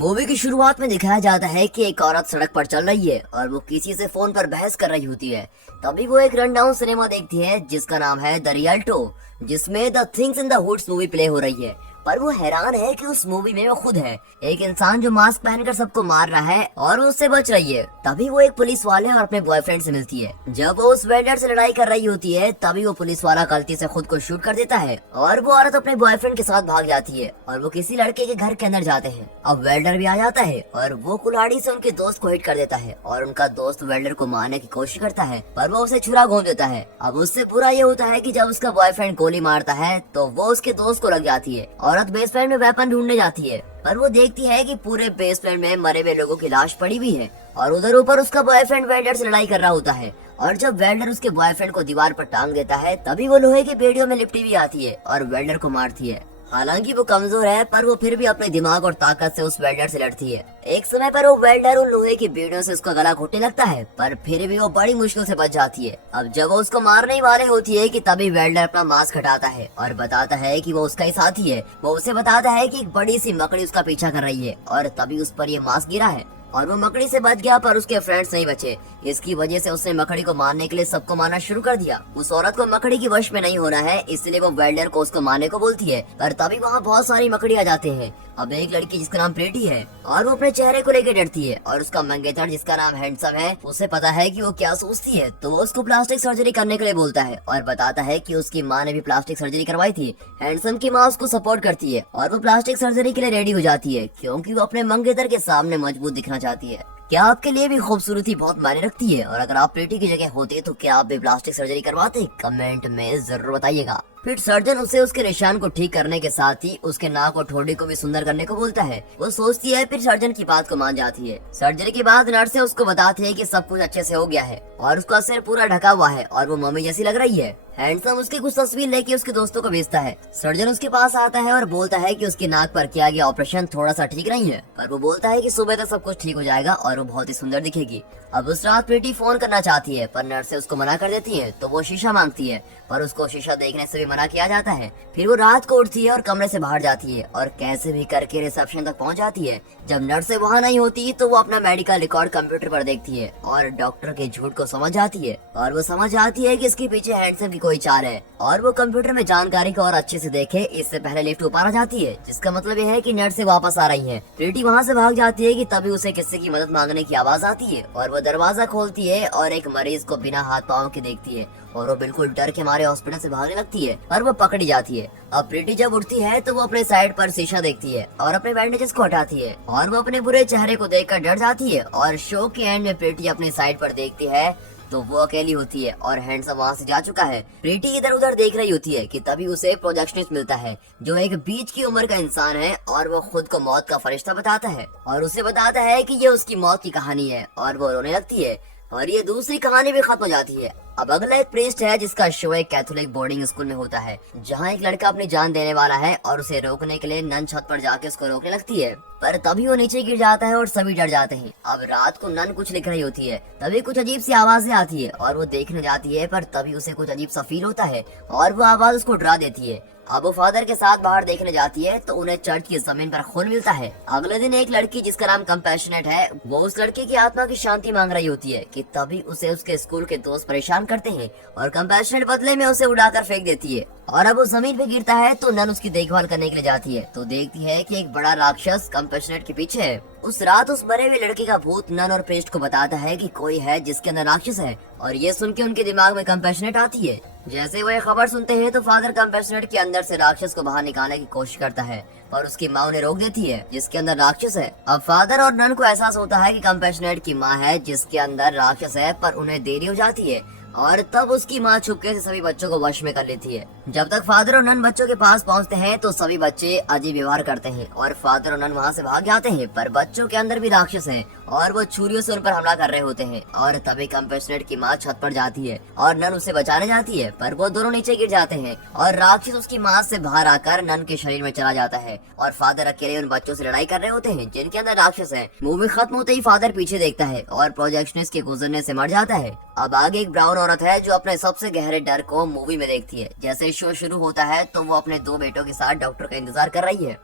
Movie की शुरुआत में दिखाया जाता है कि एक औरत सड़क पर चल रही है और वो किसी से फोन पर बहस कर रही होती है। तभी वो एक रनडाउन सिनेमा देखती है जिसका नाम है द रियल्टो, जिसमें the things in the hoods movie play हो रही है। पर वो हैरान है कि उस मूवी में वो खुद है एक इंसान जो मास्क पहनकर सबको मार रहा है और वो उससे बच रही है। तभी वो एक पुलिस वाले और अपने बॉयफ्रेंड से मिलती है। जब वो उस वेल्डर से लड़ाई कर रही होती है तभी वो पुलिस वाला गलती से खुद को शूट कर देता है और वो औरत अपने बॉयफ्रेंड के साथ भाग जाती है और वो किसी लड़के के घर के अंदर जाते हैं। अब वेल्डर भी आ जाता है और वो कुल्हाड़ी से उनके दोस्त को हिट कर देता है और उनका दोस्त वेल्डर को मारने की कोशिश करता है पर वो उसे छुरा घोंप देता है। अब उससे बुरा ये होता है कि जब उसका बॉयफ्रेंड गोली मारता है तो वो उसके दोस्त को लग जाती है। औरत बेसमेंट में वेपन ढूंढने जाती है पर वो देखती है कि पूरे बेसमेंट में मरे हुए लोगों की लाश पड़ी हुई है और उधर ऊपर उसका बॉयफ्रेंड वेल्डर से लड़ाई कर रहा होता है। और जब वेल्डर उसके बॉयफ्रेंड को दीवार पर टांग देता है तभी वो लोहे की बेड़ियों में लिपटी हुई आती है और वेल्डर को मारती है। हालांकि वो कमजोर है पर वो फिर भी अपने दिमाग और ताकत से उस वेल्डर से लड़ती है। एक समय पर वो वेल्डर उन लोहे की बेड़ियों से उसका गला घोटने लगता है पर फिर भी वो बड़ी मुश्किल से बच जाती है। अब जब वो उसको मारने ही वाले होती है कि तभी वेल्डर अपना मास्क हटाता है और बताता है कि वो उसका ही साथी है। वो उसे बताता है कि एक बड़ी सी मकड़ी उसका पीछा कर रही है और तभी उस पर ये मास्क गिरा है और वो मकड़ी से बच गया पर उसके फ्रेंड्स नहीं बचे। इसकी वजह से उसने मकड़ी को मारने के लिए सबको मारना शुरू कर दिया। उस औरत को मकड़ी की वश में नहीं होना है इसलिए वो वेल्डर को उसको मारने को बोलती है पर तभी वहाँ बहुत सारी मकड़ी आ जाते हैं। अब एक लड़की जिसका नाम प्रीति है और वो अपने चेहरे को लेकर डरती है और उसका मंगेतर जिसका नाम हैंडसम है उसे पता है कि वो क्या सोचती है तो वो उसको प्लास्टिक सर्जरी करने के लिए बोलता है और बताता है कि उसकी माँ ने भी प्लास्टिक सर्जरी करवाई थी। हैंडसम की माँ उसको सपोर्ट करती है और वो प्लास्टिक सर्जरी के लिए रेडी हो जाती है क्योंकि वो अपने मंगेतर के सामने मजबूत दिखना चाहती है। क्या आपके लिए भी खूबसूरती बहुत मायने रखती है और अगर आप प्रीति की जगह होते तो क्या आप भी प्लास्टिक सर्जरी करवाते? कमेंट में जरूर बताइएगा। फिर सर्जन उसे उसके निशान को ठीक करने के साथ ही उसके नाक और ठोड़ी को भी सुंदर करने को बोलता है। वो सोचती है फिर सर्जन की बात को मान जाती है। सर्जरी के बाद नर्सें उसको बताती है कि सब कुछ अच्छे से हो गया है और उसका सिर पूरा ढका हुआ है और वो मम्मी जैसी लग रही है। हैंडसम उसकी कुछ तस्वीर लेके उसके दोस्तों को भेजता है। सर्जन उसके पास आता है और बोलता है कि उसकी नाक पर किया गया ऑपरेशन थोड़ा सा ठीक नहीं है पर वो बोलता है कि सुबह तक सब कुछ ठीक हो जाएगा और वो बहुत ही सुंदर दिखेगी। अब उस रात प्रीति फोन करना चाहती है पर नर्सें उसको मना कर देती है तो वो शीशा मांगती है पर उसको शीशा देखने से भी मना किया जाता है। फिर वो रात को उठती है और कमरे से बाहर जाती है और कैसे भी करके रिसेप्शन तक पहुंच जाती है। जब नर्सें वहाँ नहीं होती तो वो अपना मेडिकल रिकॉर्ड कंप्यूटर पर देखती है और डॉक्टर के झूठ को समझ जाती है और वो समझ जाती है कि इसके पीछे हैंडसम की कोई चाल है और वो कंप्यूटर में जानकारी को और अच्छे से देखे इससे पहले लिफ्ट ऊपर आ जाती है जिसका मतलब ये है कि नर्सें वापस आ रही हैं। प्रीति वहाँ से भाग जाती है कि तभी उसे किसी की मदद मांगने की आवाज आती है और वो दरवाजा खोलती है और एक मरीज को बिना हाथ पाँव के देखती है और वो बिल्कुल डर के मारे हॉस्पिटल से भागने लगती है और वो पकड़ी जाती है। अब प्रीति जब उठती है तो वो अपने साइड पर शीशा देखती है और अपने बैंडेजेस को हटाती है और वो अपने बुरे चेहरे को देखकर डर जाती है और शो के एंड में प्रीति अपने साइड पर देखती है तो वो अकेली होती है और हैंडसम वहाँ से जा चुका है। प्रीति इधर उधर देख रही होती है कि तभी उसे एक प्रोजेक्शनिस्ट मिलता है जो एक बीच की उम्र का इंसान है और वो खुद को मौत का फरिश्ता बताता है और उसे बताता है कि ये उसकी मौत की कहानी है और वो रोने लगती है और ये दूसरी कहानी भी खत्म हो जाती है। अब अगला एक प्रीस्ट है जिसका शो एक कैथोलिक बोर्डिंग स्कूल में होता है जहाँ एक लड़का अपनी जान देने वाला है और उसे रोकने के लिए नन छत पर जाके उसको रोकने लगती है पर तभी वो नीचे गिर जाता है और सभी डर जाते हैं। अब रात को नन कुछ लिख रही होती है तभी कुछ अजीब सी आवाजें आती है और वो देखने जाती है पर तभी उसे कुछ अजीब सा फील होता है और वो आवाज उसको डरा देती है। अब वो फादर के साथ बाहर देखने जाती है तो उन्हें चर्च की जमीन पर खून मिलता है। अगले दिन एक लड़की जिसका नाम कंपैशनेट है वो उस लड़के की आत्मा की शांति मांग रही होती है कि तभी उसे उसके स्कूल के दोस्त परेशान करते हैं और कंपैशनेट बदले में उसे उड़ाकर फेंक देती है और अब वो जमीन पे गिरता है तो नन उसकी देखभाल करने के लिए जाती है तो देखती है कि एक बड़ा राक्षस कंपैशनेट के पीछे है। उस रात उस मरे हुए लड़के का भूत नन और प्रीस्ट को बताता है कि कोई है जिसके अंदर राक्षस है और ये सुन के उनके दिमाग में कंपैशनेट आती है। जैसे वो ये खबर सुनते हैं तो फादर कंपैशनेट के अंदर से राक्षस को बाहर निकालने की कोशिश करता है पर उसकी माँ उन्हें रोक देती है जिसके अंदर राक्षस है। अब फादर और नन को एहसास होता है कि कंपैशनेट की माँ है जिसके अंदर राक्षस है पर उन्हें देरी हो जाती है और तब उसकी माँ छुपके से सभी बच्चों को वश में कर लेती है। जब तक फादर और नन बच्चों के पास पहुँचते हैं तो सभी बच्चे अजीब व्यवहार करते हैं और फादर और नन वहाँ से भाग जाते हैं पर बच्चों के अंदर भी राक्षस हैं और वो छुरियों से उन पर हमला कर रहे होते हैं और तभी कंपैशनेट की माँ छत पर जाती है और नन उसे बचाने जाती है पर वो दोनों नीचे गिर जाते हैं और राक्षस उसकी माँ से बाहर आकर नन के शरीर में चला जाता है और फादर अकेले उन बच्चों से लड़ाई कर रहे होते हैं जिनके अंदर राक्षस है। मूवी खत्म होते ही फादर पीछे देखता है और प्रोजेक्शनिस्ट के गुजरने से मर जाता है। अब आगे एक ब्राउन औरत है जो अपने सबसे गहरे डर को मूवी में देखती है। जैसे शो शुरू होता है तो वो अपने दो बेटों के साथ डॉक्टर का इंतजार कर रही है।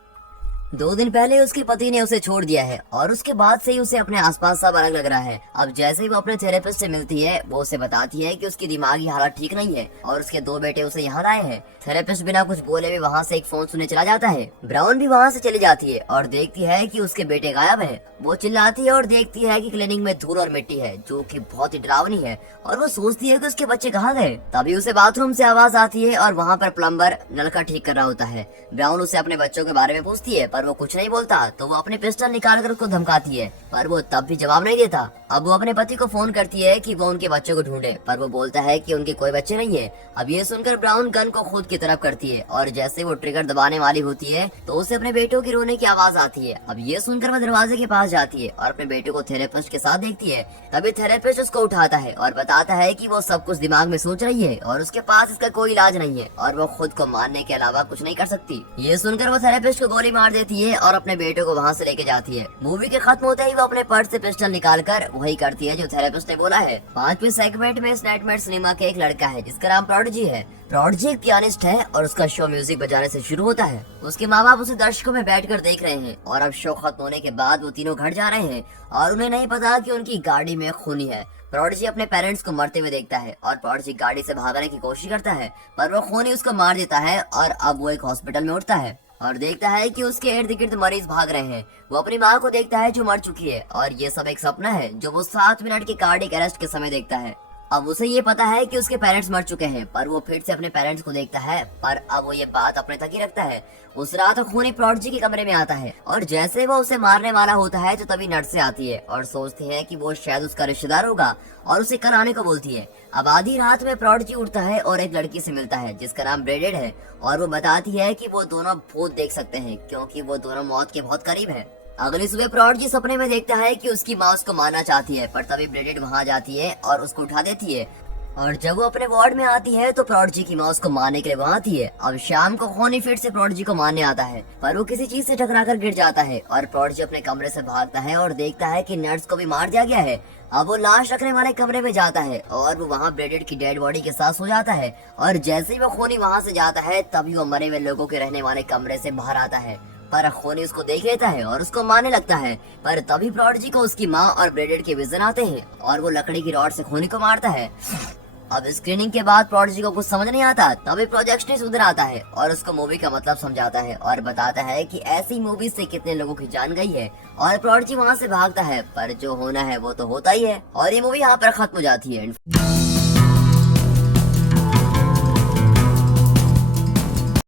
2 दिन पहले उसके पति ने उसे छोड़ दिया है और उसके बाद से ही उसे अपने आसपास सब अलग लग रहा है। अब जैसे ही वो अपने थेरेपिस्ट से मिलती है, वो उसे बताती है कि उसकी दिमागी हालत ठीक नहीं है और उसके 2 बेटे उसे यहाँ लाए हैं। थेरेपिस्ट बिना कुछ बोले भी वहाँ से एक फोन सुनने चला जाता है। ब्राउन भी वहाँ से चली जाती है और देखती है कि उसके बेटे गायब है। वो चिल्लाती है और देखती है कि क्लिनिक में धूल और मिट्टी है, जो कि बहुत ही डरावनी है, और वो सोचती है कि उसके बच्चे कहाँ गए। तभी उसे बाथरूम से आवाज आती है और वहाँ पर प्लम्बर नलका ठीक कर रहा होता है। ब्राउन उसे अपने बच्चों के बारे में पूछती है, पर वो कुछ नहीं बोलता। तो वो अपनी पिस्टल निकाल कर उसको धमकाती है, पर वो तब भी जवाब नहीं देता। अब वो अपने पति को फोन करती है कि वो उनके बच्चों को ढूंढे, पर वो बोलता है कि उनके कोई बच्चे नहीं है। अब ये सुनकर ब्राउन गन को खुद की तरफ करती है और जैसे वो ट्रिगर दबाने वाली होती है तो उसे अपने बेटों की रोने की आवाज आती है। अब ये सुनकर वो दरवाजे के पास जाती है और अपने बेटे को थेरेपिस्ट के साथ देखती है। तभी थेरेपिस्ट उसको उठाता है और बताता है कि वो सब कुछ दिमाग में सोच रही है और उसके पास इसका कोई इलाज नहीं है और वो खुद को मारने के अलावा कुछ नहीं कर सकती। ये सुनकर वो थेरेपिस्ट को गोली मार देती है और अपने बेटे को वहाँ से लेके जाती है। मूवी के खत्म होते ही वो अपने पर्स से पिस्टल निकाल कर वही करती है जो थेरेपिस्ट ने बोला है। 5वें सेगमेंट में इस नाइटमेयर सिनेमा के एक लड़का है जिसका नाम प्रोडिजी है। प्रोडिजी एक पियानिस्ट है और उसका शो म्यूजिक बजाने से शुरू होता है। उसके माँ बाप उसे दर्शकों में बैठकर देख रहे हैं और अब शो खत्म होने के बाद वो तीनों घर जा रहे हैं और उन्हें नहीं पता कि उनकी गाड़ी में खूनी है। प्रोडिजी अपने पेरेंट्स को मरते हुए देखता है और प्रोडिजी गाड़ी से भागने की कोशिश करता है, पर वो खूनी उसको मार देता है और अब वो एक हॉस्पिटल में उठता है और देखता है कि उसके इर्द गिर्द मरीज भाग रहे हैं। वो अपनी माँ को देखता है जो मर चुकी है और ये सब एक सपना है जो वो 7 मिनट की कार्डियक अरेस्ट के समय देखता है। अब उसे ये पता है कि उसके पेरेंट्स मर चुके हैं, पर वो फिर से अपने पेरेंट्स को देखता है, पर अब वो ये बात अपने तक ही रखता है। उस रात खूनी प्रोडिजी के कमरे में आता है और जैसे वो उसे मारने वाला होता है तो तभी नर्सें आती है और सोचती है कि वो शायद उसका रिश्तेदार होगा और उसे कल आने को बोलती है। अब आधी रात में प्रोडिजी उठता है और एक लड़की से मिलता है जिसका नाम ब्रेडेड है और वो बताती है कि वो दोनों भूत देख सकते हैं क्योंकि वो दोनों मौत के बहुत करीब है। अगली सुबह प्रोडिजी सपने में देखता है कि उसकी माँ उसको मारना चाहती है, पर तभी ब्रेडेड वहाँ जाती है और उसको उठा देती है। और जब वो अपने वार्ड में आती है तो प्रोडिजी की माँ उसको मारने के लिए वहाँ आती है। अब शाम को खूनी फिर से प्रोडिजी को मारने आता है, पर वो किसी चीज से टकराकर गिर जाता है और प्रोडिजी अपने कमरे से भागता है और देखता है कि नर्स को भी मार दिया गया है। अब वो लाश रखने वाले कमरे में जाता है और वो वहाँ ब्रेडेड की डेड बॉडी के साथ सो जाता है और जैसे ही वो खूनी वहाँ से जाता है तभी वो मरे हुए लोगों के रहने वाले कमरे से बाहर आता है, पर खूनी उसको देख लेता है और उसको मारने लगता है। पर तभी प्रोडिजी को उसकी माँ और ब्रेडेड के विजन आते हैं और वो लकड़ी की रॉड से खूनी को मारता है। अब स्क्रीनिंग के बाद प्रोडिजी को कुछ समझ नहीं आता, तभी प्रोजेक्शनिस्ट उधर आता है और उसको मूवी का मतलब समझाता है और बताता है कि ऐसी मूवी से कितने लोगों की जान गई है और प्रोडिजी वहाँ से भागता है, पर जो होना है वो तो होता ही है और ये मूवी यहाँ पर खत्म हो जाती है।